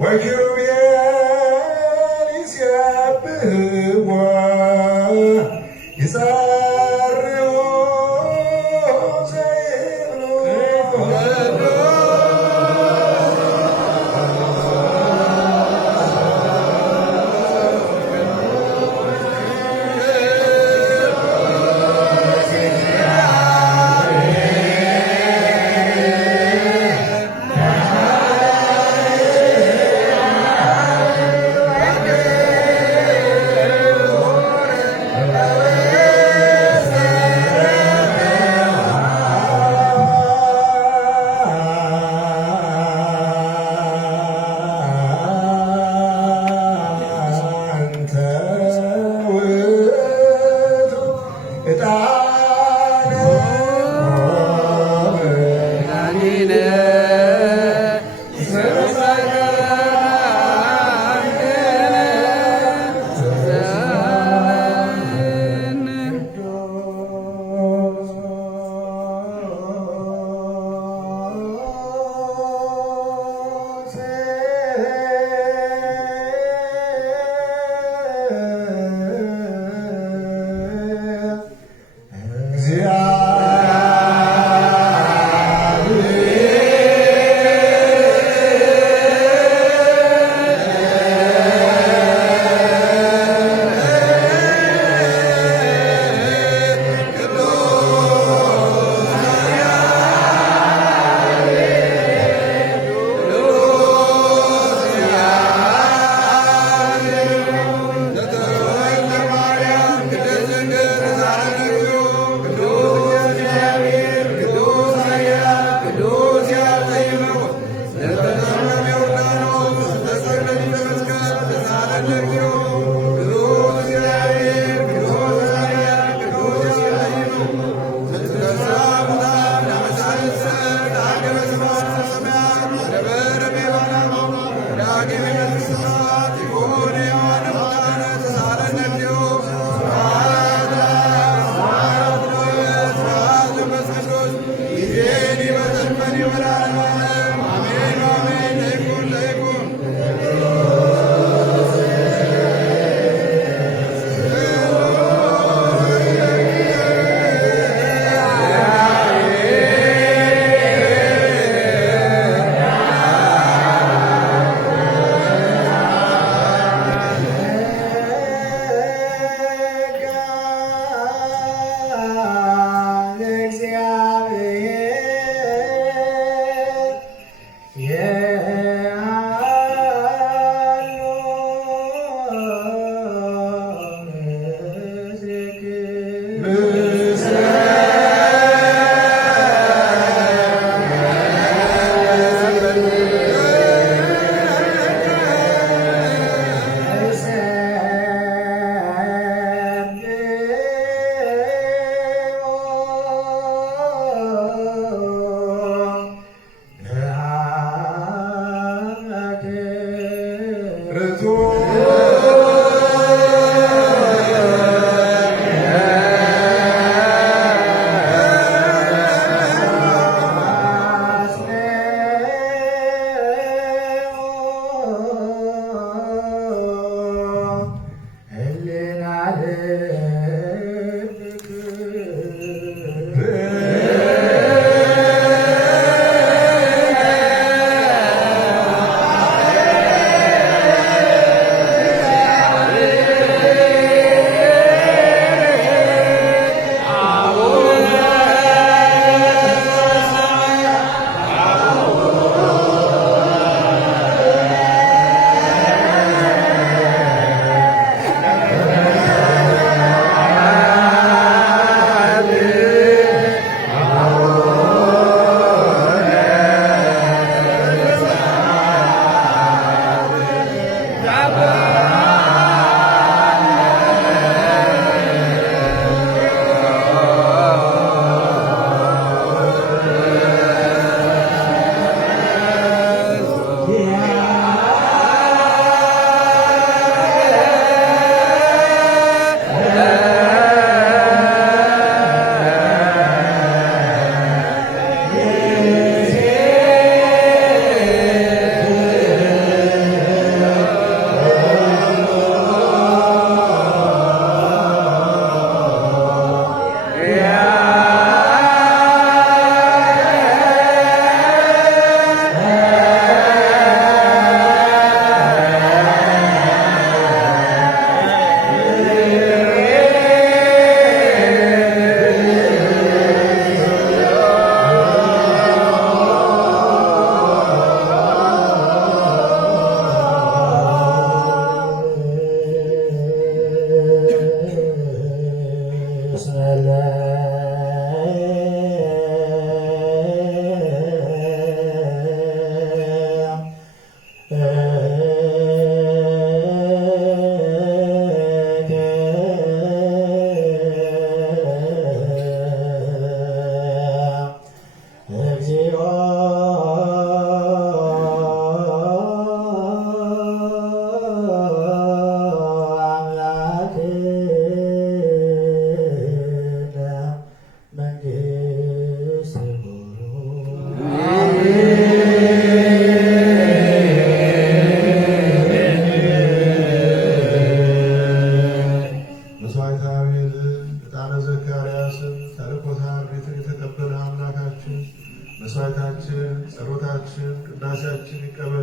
ወኪሩቤል ይሴብሕዎ ይጸርዩ ዘይብሉ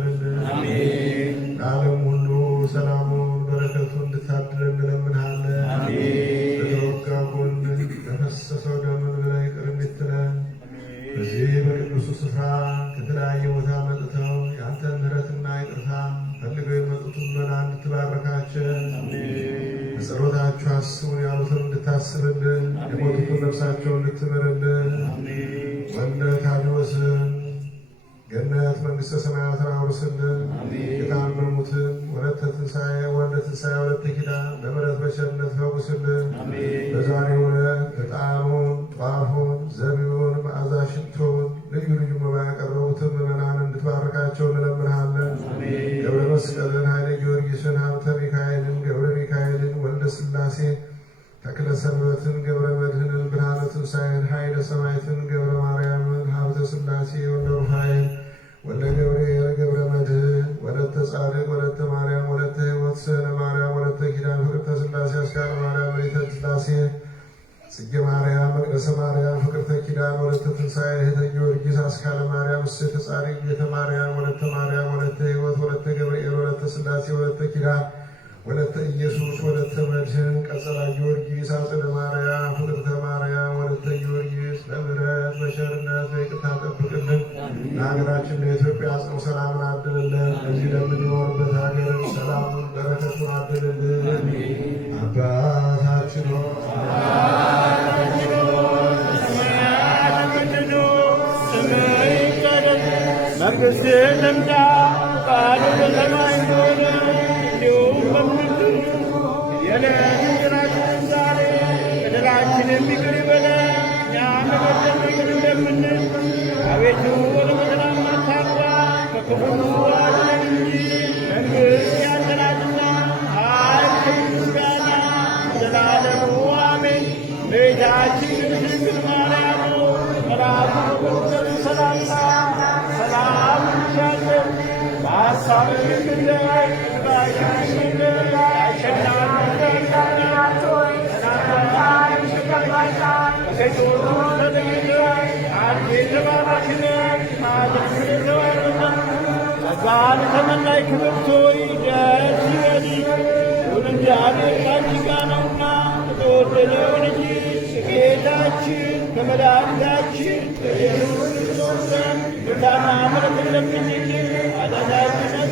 ይቀበልልን። ለዓለም ሁሉ ሰላሙን በረከቱን እንድታድለን እንለምንሃለን። በተወጋ ጎን በፈሰሰው ደምን ብለህ ይቅር እንድትለን በዚህ በቅዱሱ ስፍራ ከተለያየ ቦታ መጥተው የአንተን ምሕረትና ይቅርታ ፈልገው የመጡትን ምዕመናን እንድትባረካቸው በጸሎታችሁ አስቡን ያሉትን እንድታስብልን የሞቱትን ነፍሳቸውን እንድትምርልን ወልደ ታዲዎስን ገነት መንግሥተ ሰማያትን አውርስልን። የታመሙትን ወለተ ትንሣኤ ወለተ ኪዳን በምሕረት በቸርነት ፈውስልን። በዛሬው ዕለት ዕጣኑን፣ ጧፉን፣ ዘቢቡን፣ መዓዛ ሽቶውን ልዩ ልዩ መባ ያቀረቡትን ምዕመናን እንድትባርካቸው እንለምንሃለን። ገብረ መስቀልን፣ ኃይለ ጊዮርጊስን፣ ሀብተ ሚካኤልን፣ ገብረ ሚካኤልን፣ ወልደ ሥላሴ ተክለ ሰንበትን፣ ገብረ መድኅንን፣ ብርሃነ ትንሣኤን፣ ኃይለ ሰማዕትን፣ ገብረ ማርያምን፣ ሀብተ ሥላሴ፣ ወልደ ሩፋኤል፣ ወልደ ገብርኤል፣ ገብረ መድኅን፣ ወለተ ጻድቅ፣ ወለተ ማርያም፣ ወለተ ሕይወት፣ ስዕለ ማርያም፣ ወለተ ኪዳን፣ ፍቅርተ ሥላሴ፣ አስካለ ማርያም፣ መሪተ ሥላሴ፣ ጽጌ ማርያም፣ መቅደሰ ማርያም፣ ፍቅርተ ኪዳን፣ ወለተ ትንሣኤ፣ እህተ ጊዮርጊስ፣ አስካለ ማርያም፣ እሴተ ጻድቅ፣ ቤተ ማርያም፣ ወለተ ማርያም፣ ወለተ ሕይወት፣ ወለተ ገብርኤል፣ ወለተ ሥላሴ፣ ወለተ ኪዳን፣ ወለተ ኢየሱስ፣ ወለተ መድኅን፣ ቀጸላ ጊዮርጊስ፣ አጽደ ማርያም፣ ፍቅርተ ማርያም፣ ወለተ ጊዮርጊስ በምሕረት በቸርነት በይቅርታ ጠብቅልን። ለሀገራችን ለኢትዮጵያ ጽኑ ሰላምን አድልልን። እዚህ ለምንኖርበት ሀገር ሰላሙን በረከቱን አድልልን። አባታችን መንግሥትህ ትምጣ፣ ፈቃድህ በሰማይ እንደሆነ እንዲሁም በምድር የዕለት እንጀራችንን ዛሬ በደላችንን ይቅር በለን እኛም የበደሉንን እንደምንል። አቤቱ ወደ ፈተና አታግባን ከክፉ አድነን እንጂ መንግሥት ያንተ ናትና፣ ኃይል፣ ምስጋና ለዘላለሙ አሜን። እመቤታችን ድንግል ማርያም መልአኩ በመንገዱ ሰላምታ ሰላም ይብዛልን። በሐሳብህ ድንግል ነሽ፣ በሥጋሽም ድንግል ነሽ። አሸናፊ ሆይ ሰላምታ ይገባሻል። ከሴቶች ሁሉ ተለይተሽ አንቺ የተባረክሽ ነሽ፣ ማኅፀንሽ የተባረከ ነው። ጸጋን የተመላሽ ክብርት ሆይ ደስ ይበልሽ፣ እግዚአብሔር ከአንቺ ጋር ነውና ከተወደደው ልጅሽ ከጌታችን ከመድኃኒታችን ከኢየሱስ ክርስቶስ ዘንድ ይቅርታና ምሕረትን ለምኝልን ኃጢአታችንን